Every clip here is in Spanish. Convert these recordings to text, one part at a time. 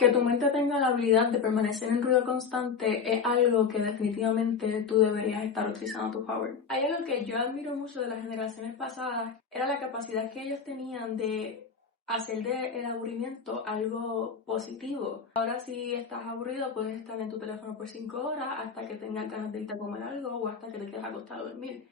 Que tu mente tenga la habilidad de permanecer en ruido constante es algo que definitivamente tú deberías estar utilizando a tu favor. Hay algo que yo admiro mucho de las generaciones pasadas, era la capacidad que ellos tenían de hacer del aburrimiento algo positivo. Ahora si estás aburrido puedes estar en tu teléfono por 5 horas hasta que tengas ganas de irte a comer algo o hasta que te quedes acostado a dormir,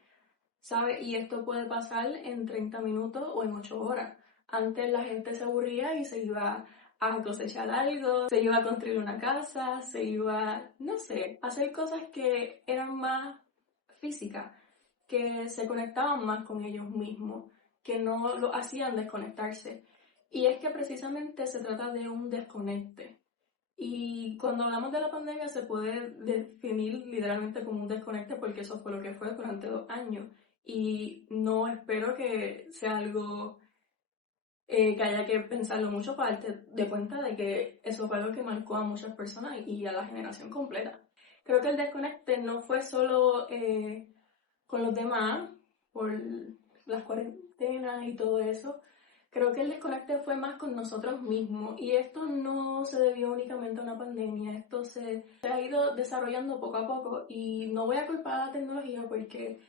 ¿sabes? Y esto puede pasar en 30 minutos o en 8 horas. Antes la gente se aburría y se iba a cosechar algo, se iba a construir una casa, se iba, no sé, a hacer cosas que eran más físicas, que se conectaban más con ellos mismos, que no lo hacían desconectarse. Y es que precisamente se trata de un desconecte. Y cuando hablamos de la pandemia se puede definir literalmente como un desconecte porque eso fue lo que fue durante 2 años. Y no espero que sea algo que haya que pensarlo mucho para darte de cuenta de que eso fue algo que marcó a muchas personas y a la generación completa. Creo que el desconecte no fue solo con los demás, por las cuarentenas y todo eso. Creo que el desconecte fue más con nosotros mismos y esto no se debió únicamente a una pandemia, esto se ha ido desarrollando poco a poco y no voy a culpar a la tecnología porque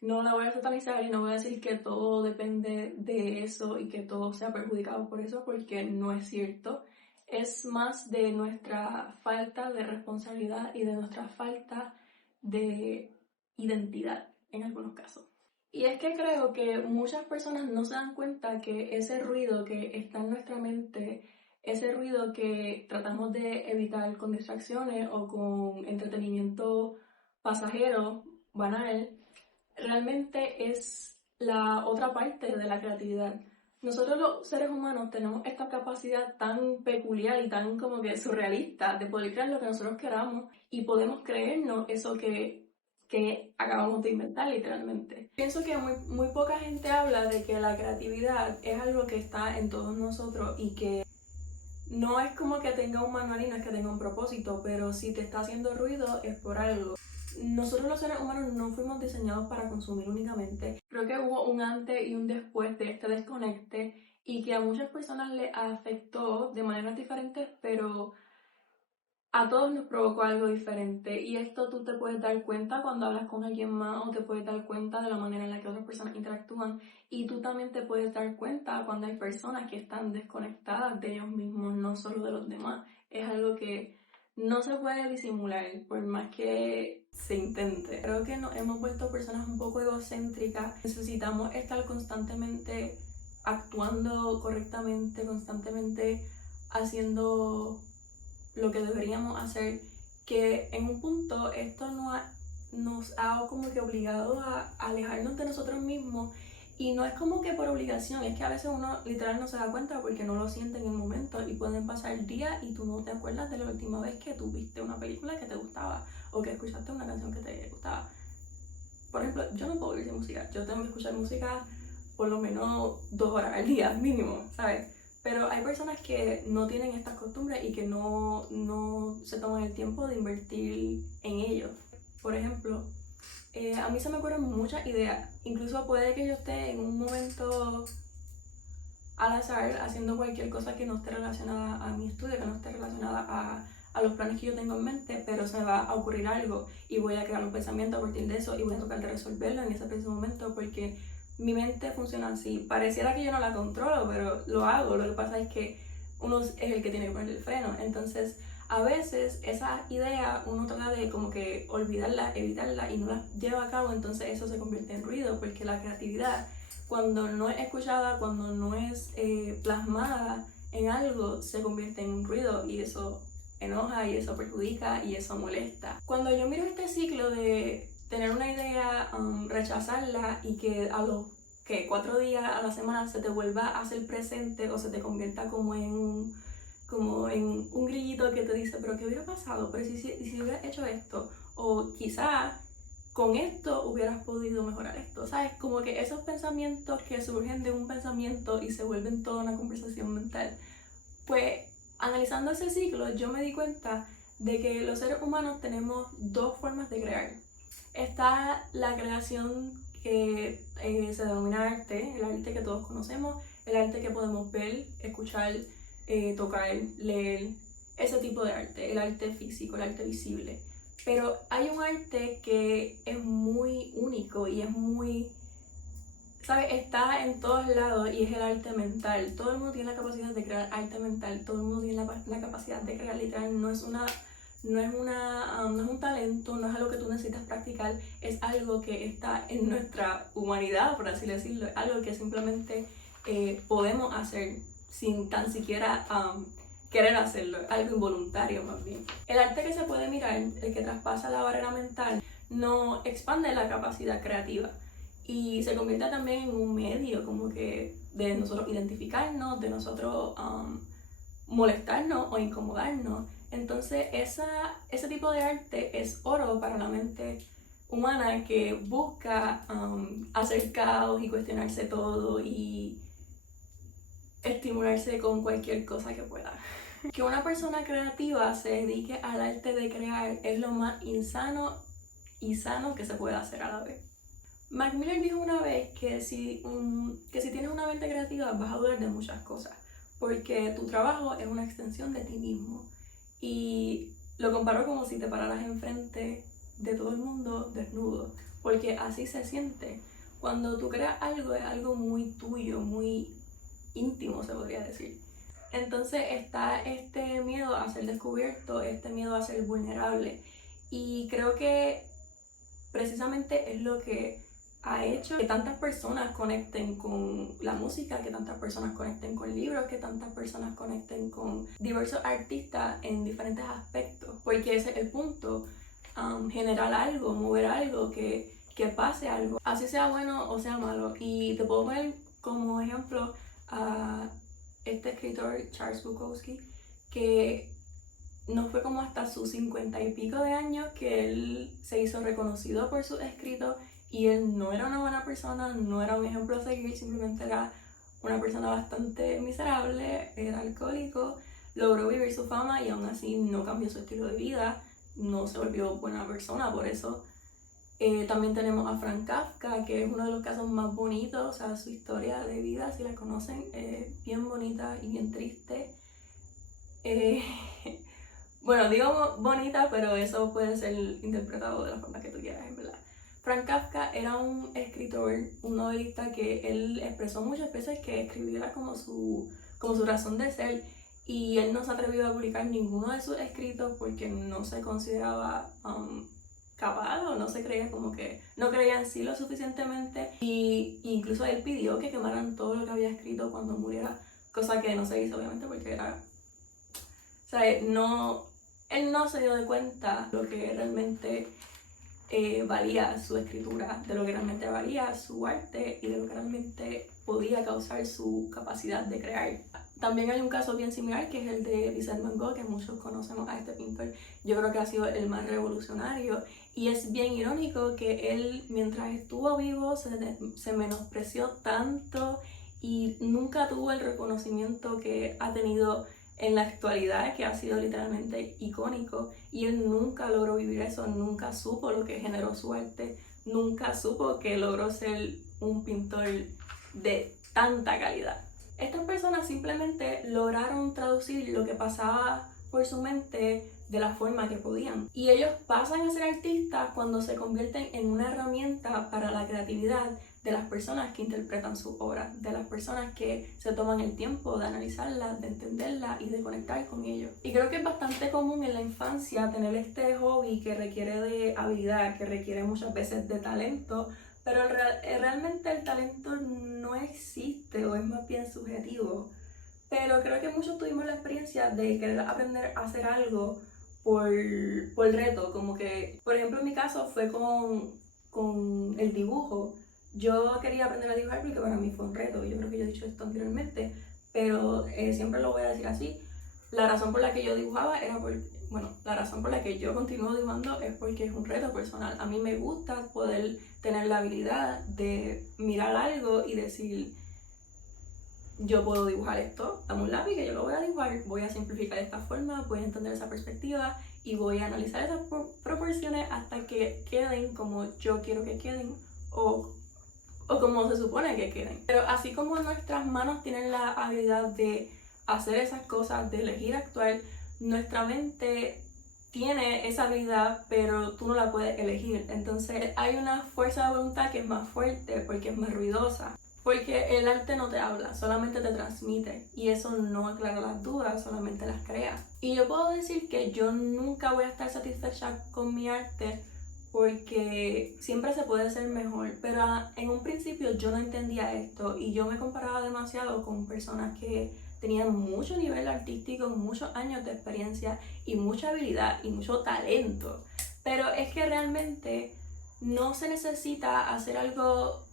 no la voy a satanizar y no voy a decir que todo depende de eso y que todo sea perjudicado por eso, porque no es cierto. Es más de nuestra falta de responsabilidad y de nuestra falta de identidad en algunos casos. Y es que creo que muchas personas no se dan cuenta que ese ruido que está en nuestra mente, ese ruido que tratamos de evitar con distracciones o con entretenimiento pasajero, banal, realmente es la otra parte de la creatividad. Nosotros los seres humanos tenemos esta capacidad tan peculiar y tan como que surrealista de poder crear lo que nosotros queramos y podemos creernos eso que acabamos de inventar literalmente. Pienso que muy poca gente habla de que la creatividad es algo que está en todos nosotros y que no es como que tenga un manual y no es que tenga un propósito, pero si te está haciendo ruido es por algo. Nosotros los seres humanos no fuimos diseñados para consumir únicamente. Creo que hubo un antes y un después de este desconecte y que a muchas personas les afectó de maneras diferentes, pero a todos nos provocó algo diferente. Y esto tú te puedes dar cuenta cuando hablas con alguien más o te puedes dar cuenta de la manera en la que otras personas interactúan. Y tú también te puedes dar cuenta cuando hay personas que están desconectadas de ellos mismos, no solo de los demás. Es algo que no se puede disimular por más que se intente. Creo que nos hemos vuelto personas un poco egocéntricas. Necesitamos estar constantemente actuando correctamente, constantemente haciendo lo que deberíamos hacer, que en un punto esto nos ha como que obligado a alejarnos de nosotros mismos. Y no es como que por obligación, es que a veces uno literal no se da cuenta porque no lo siente en el momento y pueden pasar días y tú no te acuerdas de la última vez que tú viste una película que te gustaba o que escuchaste una canción que te gustaba. Por ejemplo, yo no puedo oír música, yo tengo que escuchar música por lo menos 2 horas al día mínimo, ¿sabes? Pero hay personas que no tienen estas costumbres y que no se toman el tiempo de invertir en ello. Por ejemplo, a mí se me ocurren muchas ideas. Incluso puede que yo esté en un momento al azar haciendo cualquier cosa que no esté relacionada a mi estudio, que no esté relacionada a los planes que yo tengo en mente, pero se me va a ocurrir algo y voy a crear un pensamiento a partir de eso y voy a tratar de resolverlo en ese preciso momento porque mi mente funciona así. Pareciera que yo no la controlo, pero lo hago. Lo que pasa es que uno es el que tiene que poner el freno. Entonces, a veces esa idea uno trata de como que olvidarla, evitarla y no la lleva a cabo, entonces eso se convierte en ruido porque la creatividad, cuando no es escuchada, cuando no es plasmada en algo, se convierte en un ruido y eso enoja y eso perjudica y eso molesta. Cuando yo miro este ciclo de tener una idea, rechazarla y que a los 4 días a la semana se te vuelva a hacer presente o se te convierta como en un grillito que te dice, pero ¿qué hubiera pasado? Pero si hubieras hecho esto, o quizás con esto hubieras podido mejorar esto, ¿sabes? Como que esos pensamientos que surgen de un pensamiento y se vuelven toda una conversación mental. Pues analizando ese ciclo, yo me di cuenta de que los seres humanos tenemos dos formas de crear. Está la creación que se denomina arte, el arte que todos conocemos, el arte que podemos ver, escuchar, tocar, leer, ese tipo de arte, el arte físico, el arte visible. Pero hay un arte que es muy único y es muy, ¿sabes? Está en todos lados y es el arte mental. Todo el mundo tiene la capacidad de crear arte mental, todo el mundo tiene la capacidad de crear literal. No es un talento, no es algo que tú necesitas practicar, es algo que está en nuestra humanidad, por así decirlo, es algo que simplemente podemos hacer sin tan siquiera querer hacerlo, algo involuntario más bien. El arte que se puede mirar, el que traspasa la barrera mental, no expande la capacidad creativa y se convierte también en un medio como que de nosotros identificarnos, de nosotros molestarnos o incomodarnos. Entonces ese tipo de arte es oro para la mente humana que busca hacer caos y cuestionarse todo y estimularse con cualquier cosa que pueda. Que una persona creativa se dedique al arte de crear es lo más insano y sano que se puede hacer a la vez. Mac Miller dijo una vez que si tienes una mente creativa vas a dudar de muchas cosas, porque tu trabajo es una extensión de ti mismo. Y lo comparó como si te pararas enfrente de todo el mundo desnudo, porque así se siente. Cuando tú creas algo es algo muy tuyo, muy íntimo se podría decir. Entonces está este miedo a ser descubierto, este miedo a ser vulnerable. Y creo que precisamente es lo que ha hecho que tantas personas conecten con la música, que tantas personas conecten con libros, que tantas personas conecten con diversos artistas en diferentes aspectos, porque ese es el punto, generar algo, mover algo, que pase algo, así sea bueno o sea malo. Y te puedo poner como ejemplo a este escritor Charles Bukowski, que no fue como hasta sus 50 y pico de años que él se hizo reconocido por sus escritos. Y él no era una buena persona, no era un ejemplo a seguir, simplemente era una persona bastante miserable, era alcohólico, logró vivir su fama y aún así no cambió su estilo de vida, no se volvió buena persona por eso. También tenemos a Franz Kafka, que es uno de los casos más bonitos, o sea, su historia de vida, si la conocen, bien bonita y bien triste. Bueno, digo bonita, pero eso puede ser interpretado de la forma que tú quieras, en verdad. Franz Kafka era un escritor, un novelista que él expresó muchas veces que escribir era como su razón de ser, y él no se atrevió a publicar ninguno de sus escritos porque no se consideraba capaz o no se creía no creía en sí lo suficientemente, y incluso él pidió que quemaran todo lo que había escrito cuando muriera, cosa que no se hizo obviamente porque era, o sea, él no se dio de cuenta lo que realmente valía su escritura, de lo que realmente valía su arte y de lo que realmente podía causar su capacidad de crear. También hay un caso bien similar que es el de Vincent Van Gogh, que muchos conocemos a este pintor. Yo creo que ha sido el más revolucionario y es bien irónico que él, mientras estuvo vivo, se menospreció tanto y nunca tuvo el reconocimiento que ha tenido en la actualidad, que ha sido literalmente icónico, y él nunca logró vivir eso, nunca supo lo que generó su arte, nunca supo que logró ser un pintor de tanta calidad. Estas personas simplemente lograron traducir lo que pasaba por su mente de la forma que podían, y ellos pasan a ser artistas cuando se convierten en una herramienta para la creatividad de las personas que interpretan sus obras, de las personas que se toman el tiempo de analizarlas, de entenderlas y de conectar con ellos. Y creo que es bastante común en la infancia tener este hobby que requiere de habilidad, que requiere muchas veces de talento, pero realmente el talento no existe o es más bien subjetivo. Pero creo que muchos tuvimos la experiencia de querer aprender a hacer algo por reto, como que, por ejemplo, en mi caso fue con el dibujo. Yo quería aprender a dibujar porque para mí fue un reto, yo creo que yo he dicho esto anteriormente, pero siempre lo voy a decir así. La razón por la que yo dibujaba era la razón por la que yo continúo dibujando es porque es un reto personal. A mí me gusta poder tener la habilidad de mirar algo y decir, yo puedo dibujar esto, dame un lápiz que yo lo voy a dibujar, voy a simplificar esta forma, voy a entender esa perspectiva y voy a analizar esas proporciones hasta que queden como yo quiero que queden o como se supone que queden. Pero así como nuestras manos tienen la habilidad de hacer esas cosas, de elegir actuar, nuestra mente tiene esa habilidad, pero tú no la puedes elegir. Entonces hay una fuerza de voluntad que es más fuerte porque es más ruidosa. Porque el arte no te habla, solamente te transmite. Y eso no aclara las dudas, solamente las crea. Y yo puedo decir que yo nunca voy a estar satisfecha con mi arte porque siempre se puede ser mejor. Pero en un principio yo no entendía esto y yo me comparaba demasiado con personas que tenían mucho nivel artístico, muchos años de experiencia y mucha habilidad y mucho talento. Pero es que realmente no se necesita hacer algo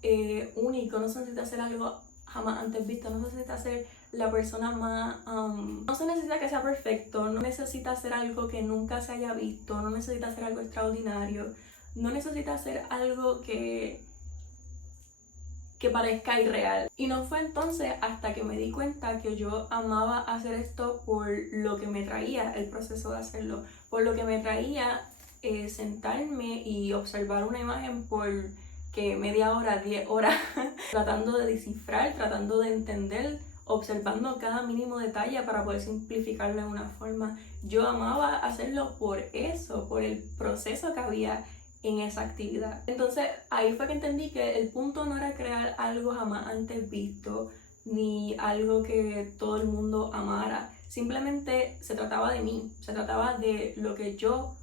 único, no se necesita hacer algo jamás antes visto, no se necesita ser la persona más... no se necesita que sea perfecto, no necesita hacer algo que nunca se haya visto, no necesita hacer algo extraordinario, no necesita hacer algo que parezca irreal. Y no fue entonces hasta que me di cuenta que yo amaba hacer esto por lo que me traía el proceso de hacerlo, por lo que me traía sentarme y observar una imagen por que media hora, 10 horas, tratando de descifrar, tratando de entender, observando cada mínimo detalle para poder simplificarlo de una forma. Yo amaba hacerlo por eso, por el proceso que había en esa actividad. Entonces ahí fue que entendí que el punto no era crear algo jamás antes visto, ni algo que todo el mundo amara. Simplemente se trataba de mí, se trataba de lo que yo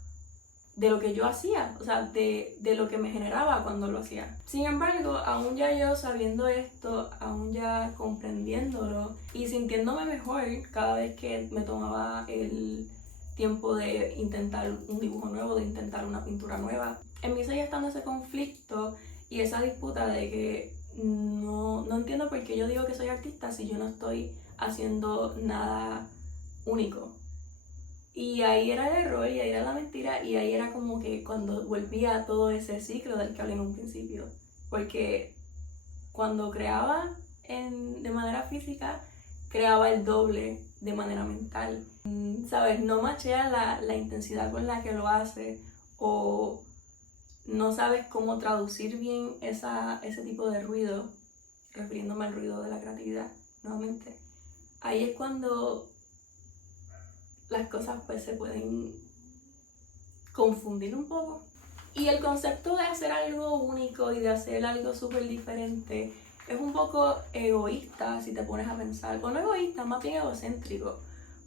hacía, o sea, de lo que me generaba cuando lo hacía. Sin embargo, aún ya yo sabiendo esto, aún ya comprendiéndolo y sintiéndome mejor cada vez que me tomaba el tiempo de intentar un dibujo nuevo, de intentar una pintura nueva, en mí seguía estando ese conflicto y esa disputa de que no entiendo por qué yo digo que soy artista si yo no estoy haciendo nada único. Y ahí era el error, y ahí era la mentira, y ahí era como que cuando volvía a todo ese ciclo del que hablé en un principio. Porque cuando creaba de manera física, creaba el doble de manera mental. ¿Sabes? No machea la intensidad con la que lo hace, o no sabes cómo traducir bien ese tipo de ruido, refiriéndome al ruido de la creatividad, nuevamente. Ahí es cuando las cosas pues se pueden confundir un poco. Y el concepto de hacer algo único y de hacer algo súper diferente es un poco egoísta si te pones a pensar, o no egoísta, más bien egocéntrico,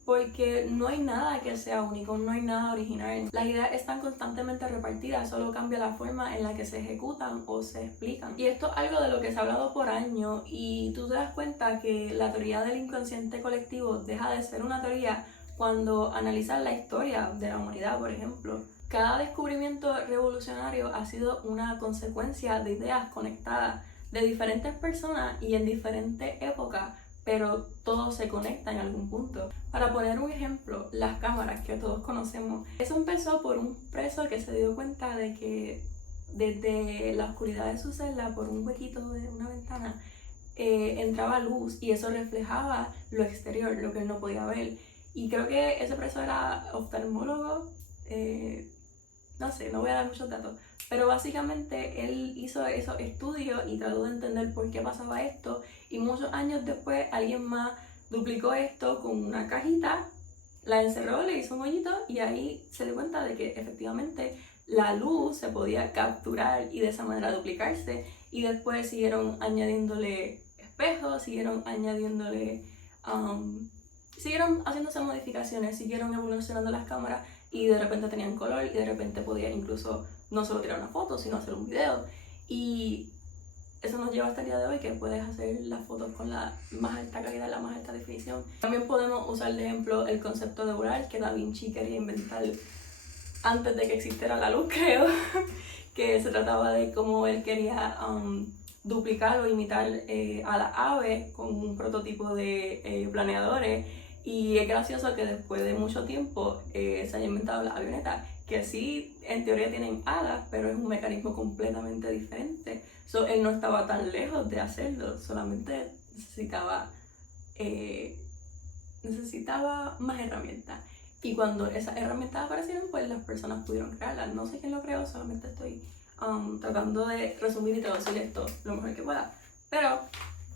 porque no hay nada que sea único, no hay nada original. Las ideas están constantemente repartidas, solo cambia la forma en la que se ejecutan o se explican. Y esto es algo de lo que se ha hablado por años, y tú te das cuenta que la teoría del inconsciente colectivo deja de ser una teoría cuando analizas la historia de la humanidad, por ejemplo. Cada descubrimiento revolucionario ha sido una consecuencia de ideas conectadas de diferentes personas y en diferentes épocas, pero todo se conecta en algún punto. Para poner un ejemplo, las cámaras que todos conocemos. Eso empezó por un preso que se dio cuenta de que desde la oscuridad de su celda, por un huequito de una ventana, entraba luz y eso reflejaba lo exterior, lo que él no podía ver. Y creo que ese preso era oftalmólogo, no sé, no voy a dar muchos datos, pero básicamente él hizo esos estudios y trató de entender por qué pasaba esto, y muchos años después alguien más duplicó esto con una cajita, la encerró, le hizo un hoyito y ahí se dio cuenta de que efectivamente la luz se podía capturar y de esa manera duplicarse, y después siguieron añadiéndole espejos, siguieron añadiéndole... siguieron haciéndose modificaciones, siguieron evolucionando las cámaras y de repente tenían color y de repente podían incluso no solo tirar una foto, sino hacer un video. Y eso nos lleva hasta el día de hoy, que puedes hacer las fotos con la más alta calidad, la más alta definición. También podemos usar de ejemplo el concepto de volar, que Da Vinci quería inventar antes de que existiera la luz, creo, que se trataba de cómo él quería duplicar o imitar a las aves con un prototipo de planeadores. Y es gracioso que después de mucho tiempo se haya inventado las avionetas, que sí, en teoría tienen alas, pero es un mecanismo completamente diferente. Él no estaba tan lejos de hacerlo, solamente necesitaba más herramientas. Y cuando esas herramientas aparecieron, pues las personas pudieron crearlas. No sé quién lo creó, solamente estoy tratando de resumir y traducir esto lo mejor que pueda. Pero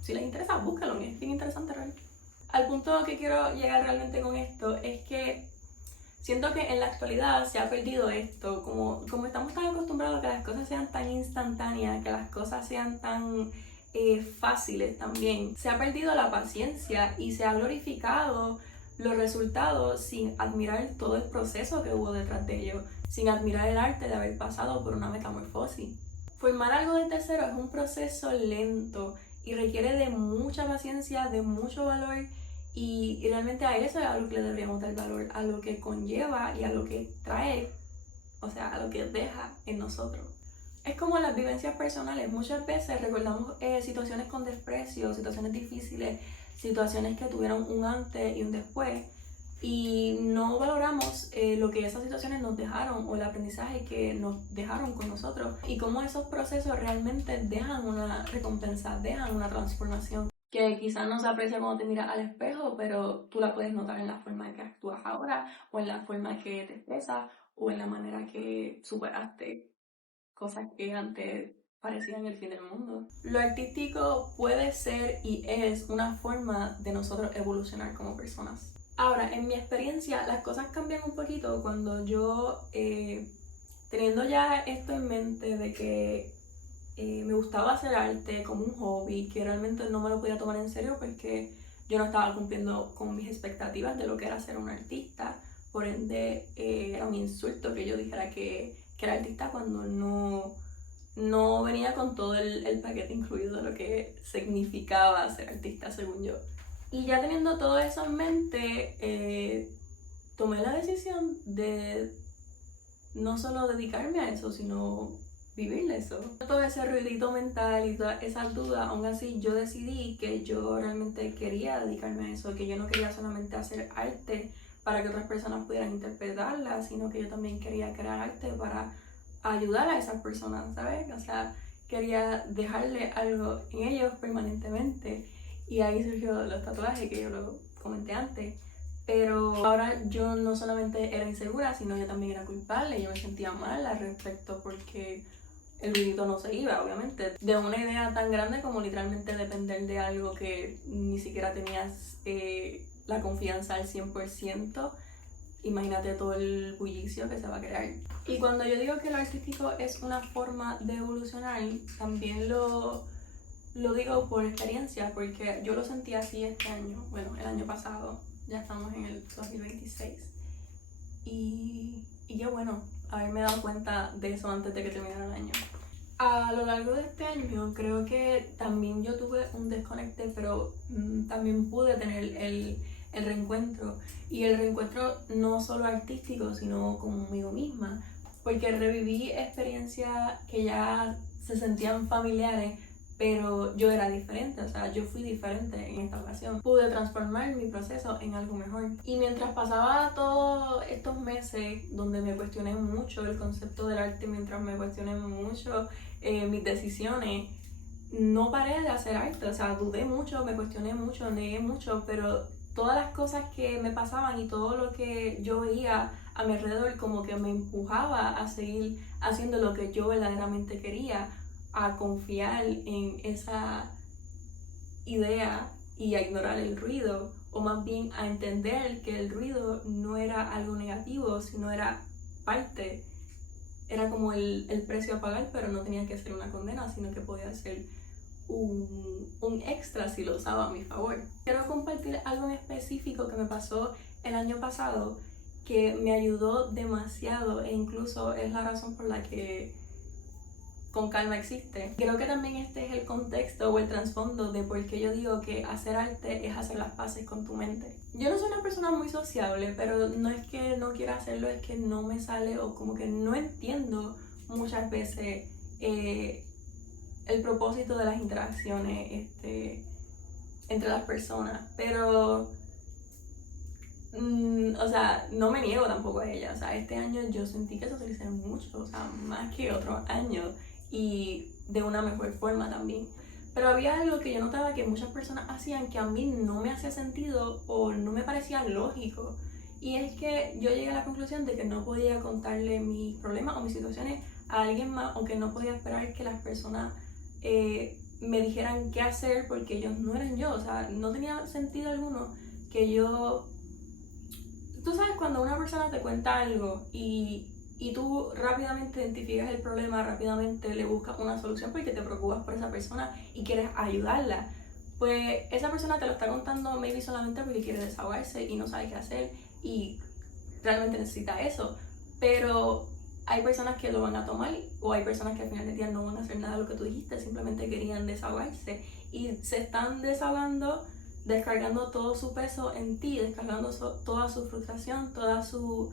si les interesa, búscalo, es bien interesante realmente. Al punto que quiero llegar realmente con esto es que Siento que en la actualidad se ha perdido esto, como estamos tan acostumbrados a que las cosas sean tan instantáneas, que las cosas sean tan fáciles también. Se ha perdido la paciencia y se ha glorificado los resultados sin admirar todo el proceso que hubo detrás de ello, sin admirar el arte de haber pasado por una metamorfosis. Formar algo desde cero es un proceso lento y requiere de mucha paciencia, de mucho valor, y realmente a eso es a lo que le deberíamos dar valor, a lo que conlleva y a lo que trae, o sea, a lo que deja en nosotros. Es como las vivencias personales. Muchas veces recordamos situaciones con desprecio, situaciones difíciles, situaciones que tuvieron un antes y un después, y no valoramos lo que esas situaciones nos dejaron o el aprendizaje que nos dejaron con nosotros y cómo esos procesos realmente dejan una recompensa, dejan una transformación que quizás no se aprecia cuando te miras al espejo, pero tú la puedes notar en la forma en que actúas ahora, o en la forma en que te expresas, o en la manera que superaste cosas que antes parecían el fin del mundo. Lo artístico puede ser y es una forma de nosotros evolucionar como personas. Ahora, en mi experiencia, las cosas cambian un poquito cuando yo, teniendo ya esto en mente de que me gustaba hacer arte como un hobby, que realmente no me lo podía tomar en serio porque yo no estaba cumpliendo con mis expectativas de lo que era ser un artista. Por ende, era un insulto que yo dijera que era artista cuando no venía con todo el paquete incluido de lo que significaba ser artista, según yo. Y ya teniendo todo eso en mente, tomé la decisión de no solo dedicarme a eso, sino vivir eso. Todo ese ruidito mental y todas esas dudas, aún así yo decidí que yo realmente quería dedicarme a eso, que yo no quería solamente hacer arte para que otras personas pudieran interpretarla, sino que yo también quería crear arte para ayudar a esas personas, ¿sabes? O sea, quería dejarle algo en ellos permanentemente, y ahí surgió los tatuajes que yo lo comenté antes. Pero ahora yo no solamente era insegura, sino yo también era culpable. Yo me sentía mal al respecto porque el ruidito no se iba, obviamente. De una idea tan grande como literalmente depender de algo que ni siquiera tenías la confianza al 100%, imagínate todo el bullicio que se va a crear. Y cuando yo digo que lo artístico es una forma de evolucionar, también lo digo por experiencia, porque yo lo sentí así este año, bueno, el año pasado. Ya estamos en el 2026. Y qué bueno haberme dado cuenta de eso antes de que terminara el año. A lo largo de este año creo que también yo tuve un desconecte, pero también pude tener el reencuentro. Y el reencuentro no solo artístico, sino conmigo misma. Porque reviví experiencias que ya se sentían familiares, pero yo era diferente, o sea, yo fui diferente en esta ocasión. Pude transformar mi proceso en algo mejor. Y mientras pasaba todos estos meses donde me cuestioné mucho el concepto del arte, mientras me cuestioné mucho mis decisiones, no paré de hacer arte, o sea, dudé mucho, me cuestioné mucho, negué mucho, pero todas las cosas que me pasaban y todo lo que yo veía a mi alrededor como que me empujaba a seguir haciendo lo que yo verdaderamente quería, a confiar en esa idea y a ignorar el ruido, o más bien a entender que el ruido no era algo negativo, sino era parte, era como el precio a pagar, pero no tenía que ser una condena, sino que podía ser un extra si lo usaba a mi favor. Quiero compartir algo en específico que me pasó el año pasado que me ayudó demasiado, e incluso es la razón por la que Con Calma existe. Creo que también este es el contexto o el trasfondo de por qué yo digo que hacer arte es hacer las paces con tu mente. Yo no soy una persona muy sociable, pero no es que no quiera hacerlo, es que no me sale, o como que no entiendo muchas veces el propósito de las interacciones entre las personas. Pero o sea, no me niego tampoco a ella. O sea, este año yo sentí que socialicé mucho, o sea, más que otros años, y de una mejor forma también. Pero había algo que yo notaba que muchas personas hacían que a mí no me hacía sentido o no me parecía lógico. Y es que yo llegué a la conclusión de que no podía contarle mis problemas o mis situaciones a alguien más, o que no podía esperar que las personas me dijeran qué hacer porque ellos no eran yo. O sea, no tenía sentido alguno que yo Tú sabes cuando una persona te cuenta algo y tú rápidamente identificas el problema, rápidamente le buscas una solución porque te preocupas por esa persona y quieres ayudarla. Pues esa persona te lo está contando maybe solamente porque quiere desahogarse y no sabe qué hacer y realmente necesita eso. Pero hay personas que lo van a tomar o hay personas que al final del día no van a hacer nada de lo que tú dijiste, simplemente querían desahogarse y se están desahogando, descargando todo su peso en ti, descargando toda su frustración, toda su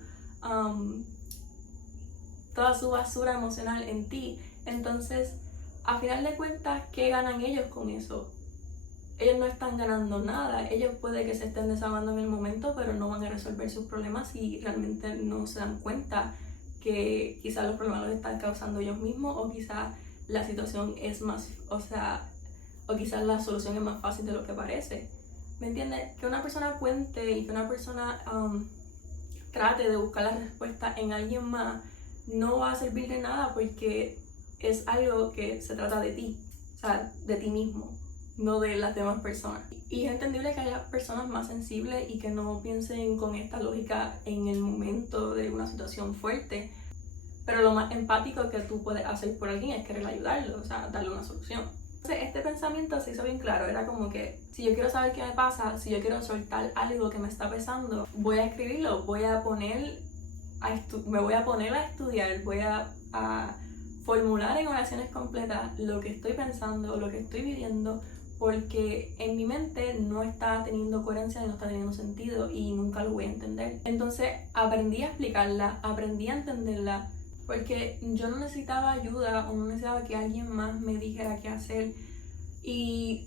basura emocional en ti. Entonces, a final de cuentas, ¿qué ganan ellos con eso? Ellos no están ganando nada. Ellos puede que se estén desahogando en el momento, pero no van a resolver sus problemas si realmente no se dan cuenta que quizás los problemas los están causando ellos mismos, o quizás la situación es más, o quizás la solución es más fácil de lo que parece. ¿Me entiendes? Que una persona cuente y que una persona trate de buscar la respuesta en alguien más no va a servir de nada, porque es algo que se trata de ti, o sea, de ti mismo, no de las demás personas. Y es entendible que haya personas más sensibles y que no piensen con esta lógica en el momento de una situación fuerte, pero lo más empático que tú puedes hacer por alguien es querer ayudarlo, o sea, darle una solución. Entonces, este pensamiento se hizo bien claro, era como que si yo quiero saber qué me pasa, si yo quiero soltar algo que me está pesando, voy a escribirlo, me voy a poner a estudiar, voy a formular en oraciones completas lo que estoy pensando, lo que estoy viviendo, porque en mi mente no está teniendo coherencia, no está teniendo sentido y nunca lo voy a entender. Entonces aprendí a explicarla, aprendí a entenderla, porque yo no necesitaba ayuda o no necesitaba que alguien más me dijera qué hacer. Y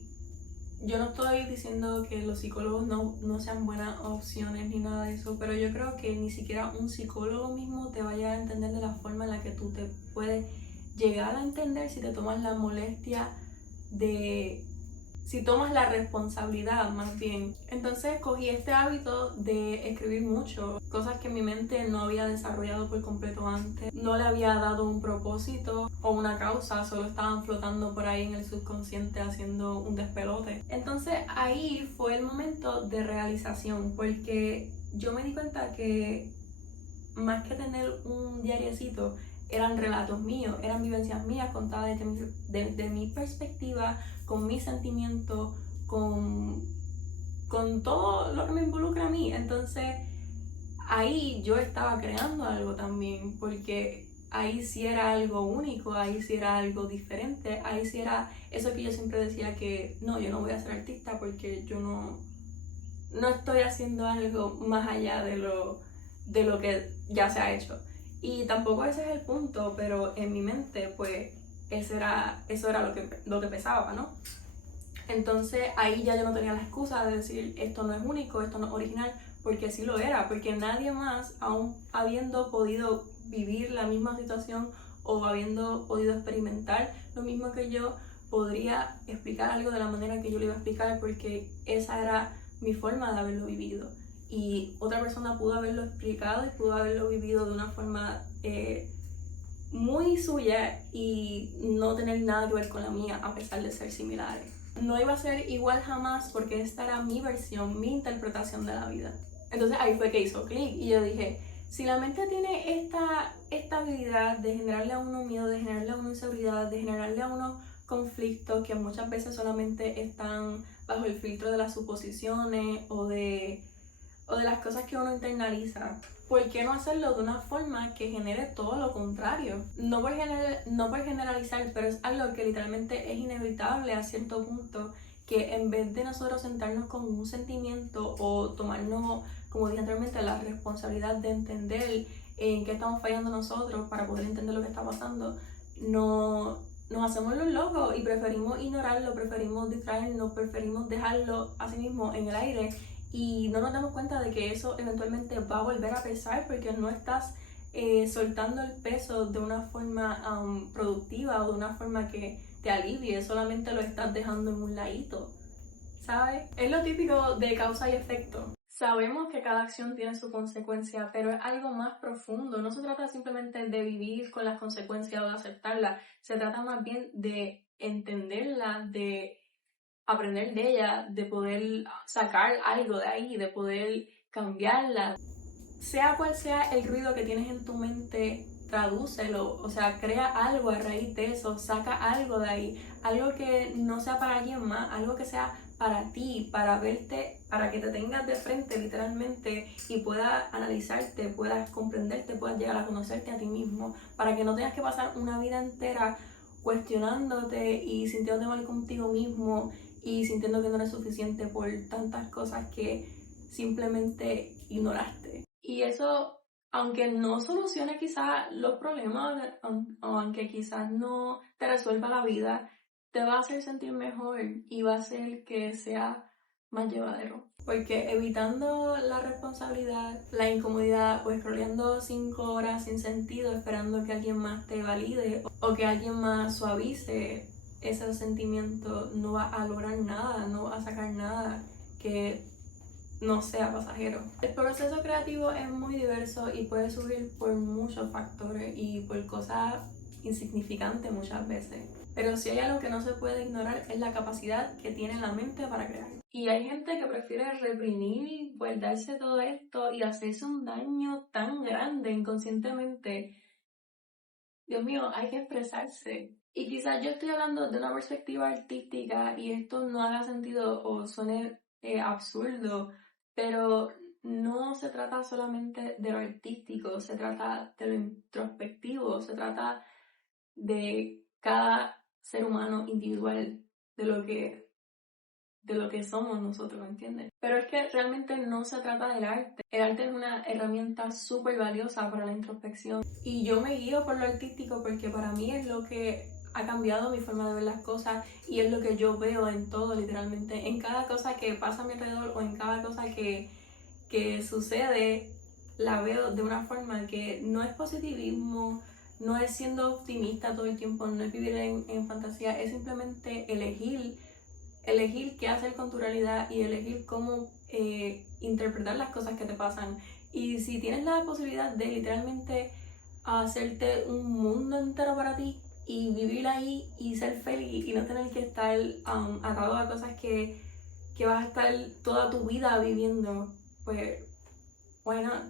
yo no estoy diciendo que los psicólogos no sean buenas opciones ni nada de eso, pero yo creo que ni siquiera un psicólogo mismo te vaya a entender de la forma en la que tú te puedes llegar a entender si te tomas la molestia si tomas la responsabilidad más bien. Entonces cogí este hábito de escribir mucho, cosas que mi mente no había desarrollado por completo antes, no le había dado un propósito o una causa, solo estaban flotando por ahí en el subconsciente haciendo un despelote. Entonces ahí fue el momento de realización, porque yo me di cuenta que más que tener un diariecito, eran relatos míos, eran vivencias mías contadas desde mi perspectiva, con mis sentimientos, con todo lo que me involucra a mí. Entonces ahí yo estaba creando algo también, porque ahí sí era algo único, ahí sí era algo diferente, ahí sí era eso que yo siempre decía que no, yo no voy a ser artista porque yo no estoy haciendo algo más allá de lo que ya se ha hecho. Y tampoco ese es el punto, pero en mi mente, pues, eso era lo que pesaba, ¿no? Entonces ahí ya yo no tenía la excusa de decir esto no es único, esto no es original, porque sí lo era, porque nadie más, aún habiendo podido vivir la misma situación o habiendo podido experimentar lo mismo que yo, podría explicar algo de la manera que yo lo iba a explicar, porque esa era mi forma de haberlo vivido. Y otra persona pudo haberlo explicado y pudo haberlo vivido de una forma muy suya y no tener nada que ver con la mía, a pesar de ser similares. No iba a ser igual jamás, porque esta era mi versión, mi interpretación de la vida. Entonces ahí fue que hizo clic y yo dije, si la mente tiene esta habilidad de generarle a uno miedo, de generarle a uno inseguridad, de generarle a uno conflictos que muchas veces solamente están bajo el filtro de las suposiciones o de las cosas que uno internaliza, ¿por qué no hacerlo de una forma que genere todo lo contrario? No por generalizar, pero es algo que literalmente es inevitable a cierto punto, que en vez de nosotros sentarnos con un sentimiento o tomarnos, como dije anteriormente, la responsabilidad de entender en qué estamos fallando nosotros para poder entender lo que está pasando, no nos hacemos los locos y preferimos ignorarlo, preferimos distraernos, preferimos dejarlo así mismo en el aire, y no nos damos cuenta de que eso eventualmente va a volver a pesar, porque no estás soltando el peso de una forma productiva o de una forma que te alivie, solamente lo estás dejando en un ladito, ¿sabes? Es lo típico de causa y efecto. Sabemos que cada acción tiene su consecuencia, pero es algo más profundo. No se trata simplemente de vivir con las consecuencias o de aceptarlas, se trata más bien de entenderlas, de aprender de ella, de poder sacar algo de ahí, de poder cambiarla. sea cual sea el ruido que tienes en tu mente, tradúcelo, o sea, crea algo a raíz de eso, saca algo de ahí, algo que no sea para alguien más, algo que sea para ti, para verte, para que te tengas de frente literalmente y puedas analizarte, puedas comprenderte, puedas llegar a conocerte a ti mismo, para que no tengas que pasar una vida entera cuestionándote y sintiéndote mal contigo mismo y sintiendo que no eres suficiente por tantas cosas que simplemente ignoraste. Y eso, aunque no solucione quizás los problemas o aunque quizás no te resuelva la vida, te va a hacer sentir mejor y va a hacer que sea más llevadero. Porque evitando la responsabilidad, la incomodidad o scrolleando 5 horas sin sentido esperando que alguien más te valide o que alguien más suavice ese sentimiento, no va a lograr nada, no va a sacar nada que no sea pasajero. El proceso creativo es muy diverso y puede subir por muchos factores y por cosas insignificantes muchas veces. Pero si hay algo que no se puede ignorar es la capacidad que tiene la mente para crear. Y hay gente que prefiere reprimir, guardarse todo esto y hacerse un daño tan grande inconscientemente. Dios mío, hay que expresarse. Y quizás yo estoy hablando de una perspectiva artística y esto no haga sentido o suene absurdo, pero no se trata solamente de lo artístico, se trata de lo introspectivo, se trata de cada ser humano individual, de lo que somos nosotros, ¿me entiendes? Pero es que realmente no se trata del arte. El arte es una herramienta súper valiosa para la introspección y yo me guío por lo artístico porque para mí es lo que ha cambiado mi forma de ver las cosas y es lo que yo veo en todo, literalmente. En cada cosa que pasa a mi alrededor o en cada cosa que sucede, la veo de una forma que no es positivismo, no es siendo optimista todo el tiempo, no es vivir en fantasía, es simplemente elegir qué hacer con tu realidad y elegir cómo interpretar las cosas que te pasan. Y si tienes la posibilidad de literalmente hacerte un mundo entero para ti y vivir ahí y ser feliz y no tener que estar atado a cosas que vas a estar toda tu vida viviendo, pues, why not?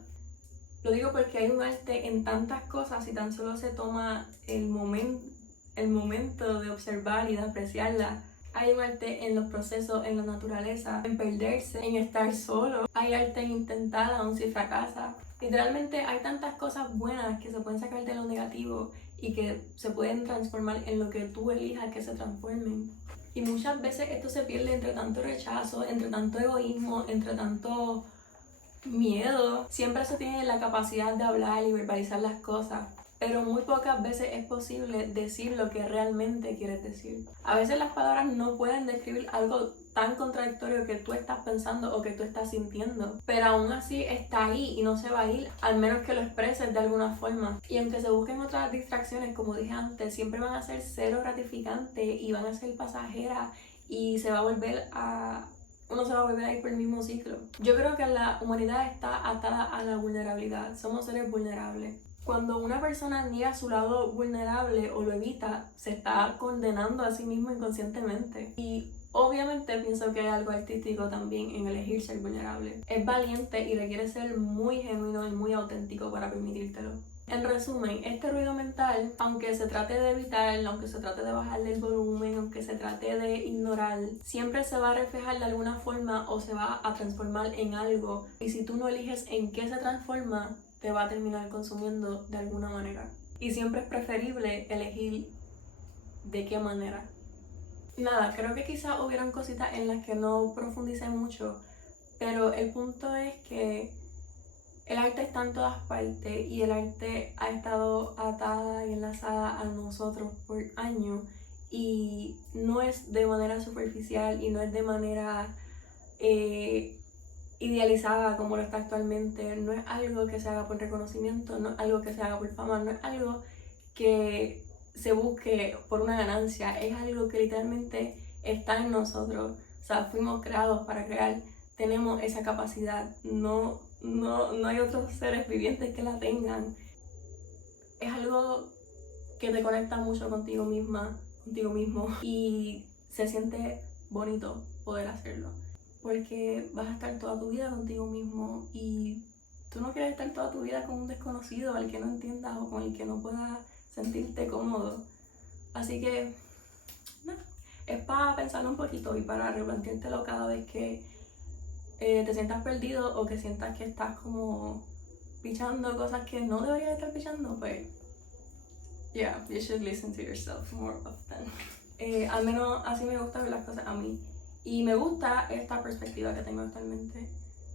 Lo digo porque hay un arte en tantas cosas y tan solo se toma el momento de observar y de apreciarla. Hay un arte en los procesos, en la naturaleza, en perderse, en estar solo. Hay arte en intentar aun si fracasa. Literalmente hay tantas cosas buenas que se pueden sacar de lo negativo y que se pueden transformar en lo que tú elijas que se transformen. Y muchas veces esto se pierde entre tanto rechazo, entre tanto egoísmo, entre tanto miedo. Siempre se tiene la capacidad de hablar y verbalizar las cosas, pero muy pocas veces es posible decir lo que realmente quieres decir. A veces las palabras no pueden describir algo tan contradictorio que tú estás pensando o que tú estás sintiendo, pero aún así está ahí y no se va a ir, al menos que lo expreses de alguna forma. Y aunque se busquen otras distracciones, como dije antes, siempre van a ser cero gratificantes y van a ser pasajeras y uno se va a volver a ir por el mismo ciclo. Yo creo que la humanidad está atada a la vulnerabilidad. Somos seres vulnerables. Cuando una persona niega su lado vulnerable o lo evita, se está condenando a sí mismo inconscientemente. Y obviamente pienso que hay algo artístico también en elegir ser vulnerable. Es valiente y requiere ser muy genuino y muy auténtico para permitírtelo. En resumen, este ruido mental, aunque se trate de evitarlo, aunque se trate de bajarle el volumen, aunque se trate de ignorar, siempre se va a reflejar de alguna forma o se va a transformar en algo. Y si tú no eliges en qué se transforma, te va a terminar consumiendo de alguna manera. Y siempre es preferible elegir de qué manera. Nada, creo que quizás hubieran cositas en las que no profundicé mucho, pero el punto es que el arte está en todas partes y el arte ha estado atada y enlazada a nosotros por años y no es de manera superficial y no es de manera idealizada como lo está actualmente, no es algo que se haga por reconocimiento, no es algo que se haga por fama, no es algo que se busque por una ganancia, es algo que literalmente está en nosotros, o sea, fuimos creados para crear, tenemos esa capacidad, no hay otros seres vivientes que la tengan. Es algo que te conecta mucho contigo misma, contigo mismo y se siente bonito poder hacerlo porque vas a estar toda tu vida contigo mismo y tú no quieres estar toda tu vida con un desconocido al que no entiendas o con el que no puedas sentirte cómodo. Así que, no, es para pensarlo un poquito y para replanteártelo cada vez que te sientas perdido o que sientas que estás como pichando cosas que no deberías estar pichando, pues, yeah, you should listen to yourself more often. Al menos así me gusta ver las cosas a mí. Y me gusta esta perspectiva que tengo actualmente.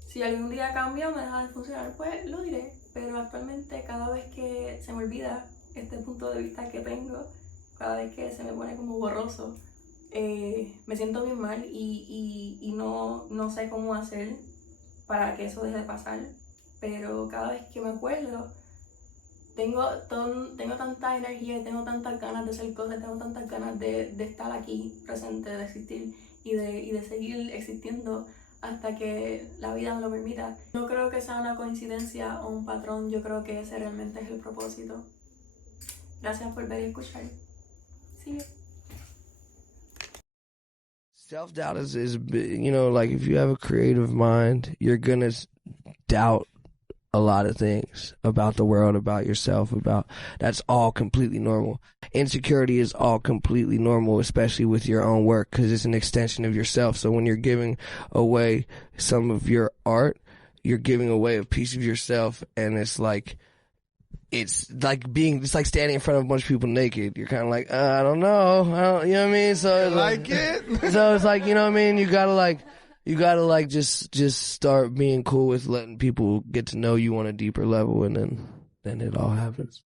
Si algún día cambia o me deja de funcionar, pues lo diré. Pero actualmente cada vez que se me olvida este punto de vista que tengo, cada vez que se me pone como borroso, me siento bien mal y no sé cómo hacer para que eso deje de pasar. Pero cada vez que me acuerdo, tengo tanta energía y tengo tantas ganas de hacer cosas, tengo tantas ganas de estar aquí presente, de existir y de seguir existiendo hasta que la vida me lo permita. No creo que sea una coincidencia o un patrón, yo creo que ese realmente es el propósito. Gracias por ver y escuchar. See you. Self-doubt is, you know, like if you have a creative mind, you're gonna doubt a lot of things about the world, about yourself, that's all completely normal. Insecurity is all completely normal, especially with your own work, because it's an extension of yourself. So when you're giving away some of your art, you're giving away a piece of yourself, and it's like standing in front of a bunch of people naked. You're kind of like, I don't know, you know what I mean? So so it's like, you know what I mean? You gotta just start being cool with letting people get to know you on a deeper level, and then it all happens.